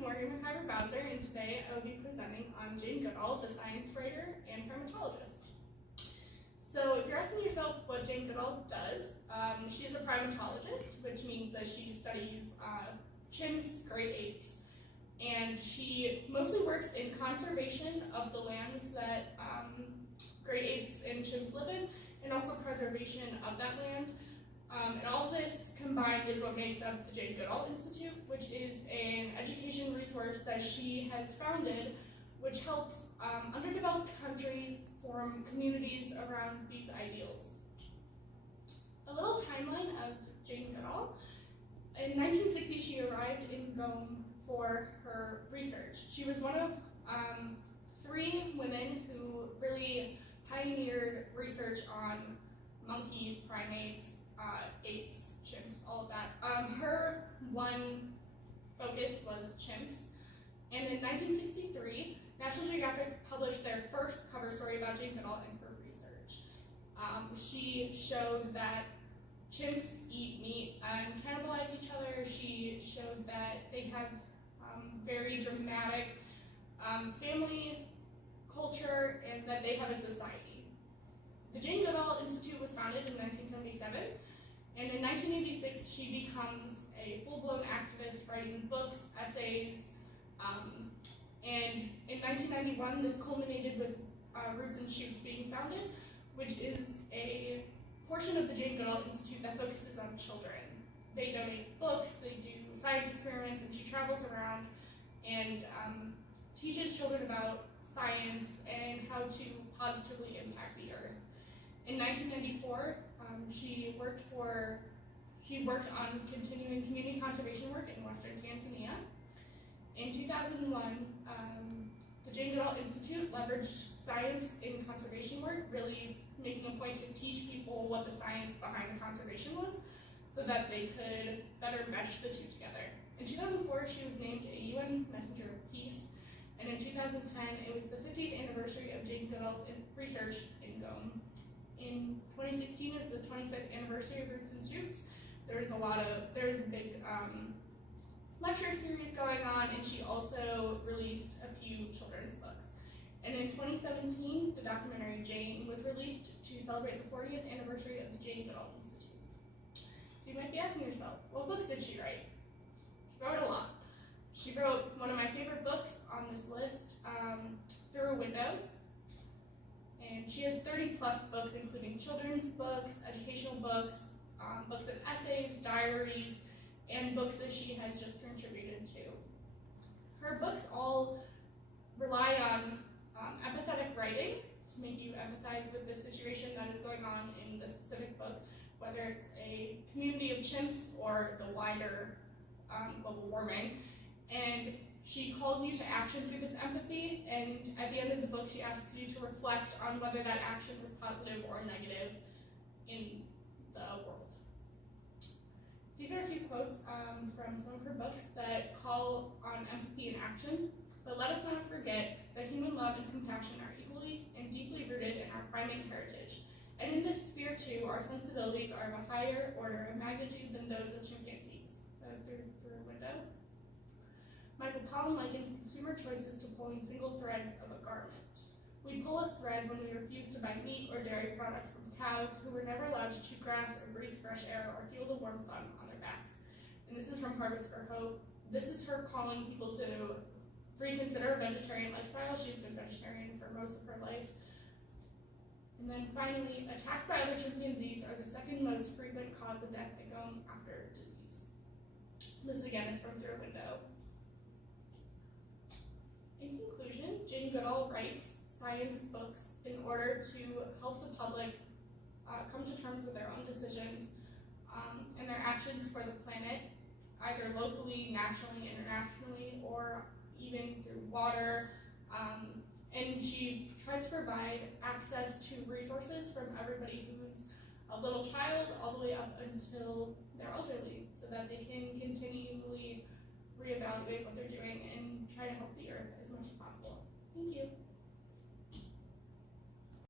Bowser, and today I will be presenting on Jane Goodall, the science writer and primatologist. So if you're asking yourself what Jane Goodall does, she is a primatologist, which means that she studies chimps, great apes, and she mostly works in conservation of the lands that great apes and chimps live in, and also preservation of that land. And all of this combined is what makes up the Jane Goodall Institute, which is an education resource that she has founded, which helps underdeveloped countries form communities around these ideals. A little timeline of Jane Goodall. In 1960, she arrived in Gom for her research. She was one of 3 women who really pioneered research on monkeys, primates, apes, chimps, all of that. Her one focus was chimps, and in 1963, National Geographic published their first cover story about Jane Goodall and her research. She showed that chimps eat meat and cannibalize each other. She showed that they have very dramatic family culture and that they have a society. The Jane Goodall Institute was founded in 1977, and in 1986 she becomes a full-blown activist, writing books, essays, and in 1991 this culminated with Roots and Shoots being founded, which is a portion of the Jane Goodall Institute that focuses on children. They donate books, they do science experiments, and she travels around and teaches children about science and how to positively impact the earth. In 1994, she worked on continuing community conservation work in Western Tanzania. In 2001, the Jane Goodall Institute leveraged science in conservation work, really making a point to teach people what the science behind conservation was, so that they could better mesh the two together. In 2004, she was named a UN Messenger of Peace, and in 2010, it was the 50th anniversary of Jane Goodall's research in Gom. In 2016 is the 25th anniversary of Roots and Shoots. There's a big lecture series going on, and she also released a few children's books. And in 2017, the documentary Jane was released to celebrate the 40th anniversary of the Jane Goodall Institute. So you might be asking yourself, what books did she write? She wrote a lot. She wrote one of my favorite books on this list, Through a Window. And she has 30+ books, including children's books, educational books, books of essays, diaries, and books that she has just contributed to. Her books all rely on empathetic writing to make you empathize with the situation that is going on in the specific book, whether it's a community of chimps or the wider global warming. And she calls you to action through this empathy, and at the end of the book she asks you to reflect on whether that action was positive or negative in the world. These are a few quotes from some of her books that call on empathy and action, but let us not forget that human love and compassion are equally and deeply rooted in our primate heritage. And in this sphere too, our sensibilities are of a higher order of magnitude than those of chimpanzees. That was through a window. Michael Pollan likens consumer choices to pulling single threads of a garment. We pull a thread when we refuse to buy meat or dairy products from cows who were never allowed to chew grass or breathe fresh air or feel the warm sun on their backs. And this is from Harvest for Hope. This is her calling people to reconsider a vegetarian lifestyle. She's been vegetarian for most of her life. And then finally, attacks by other chimpanzees are the second most frequent cause of death at Gom after disease. This again is from Through a Window. In conclusion, Jane Goodall writes science books in order to help the public come to terms with their own decisions and their actions for the planet, either locally, nationally, internationally, or even through water. And she tries to provide access to resources from everybody who's a little child all the way up until they're elderly, so that they can continually reevaluate what they're doing and try to help the earth as much as possible. Thank you.